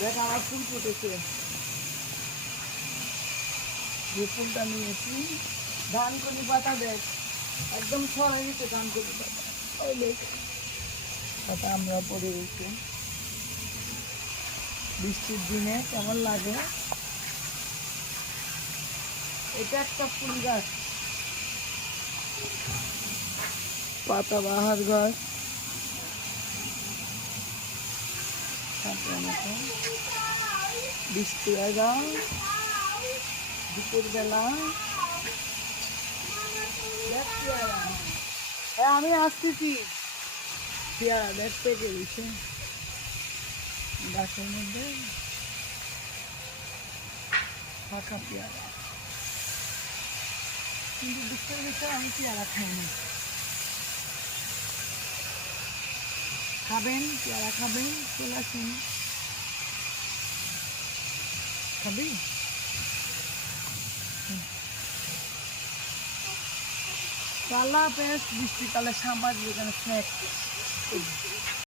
দেখ আমার ফুল ফুটেছে, যে ফুলটা নিয়েছি। ধানকুনি পাতা দেখ, একদম ছড়াই দিতে ধানকুনি পাতা। ওই দেখ পাতা আমরা পড়ে গেছি। বৃষ্টির দিনে কেমন লাগে। এটা একটা ফুল গাছ, পাতাবাহার গাছ। বৃষ্টি বেলা, দুপুর বেলা। দেখ পেয়ারা, হ্যাঁ আমি আসতেছি। পেয়ারা দেখতে গেছে গাছের মধ্যে, ফাঁকা পেয়ারা। কিন্তু দুপুরের ভিতরে আমি পেয়ারা খাই না। খাবেন পেয়ারা, খাবেন চলে আসুন। খাবি? আল্লাহ হাফেজ। বৃষ্টিকালে সামাজিক স্ন্যাক্স।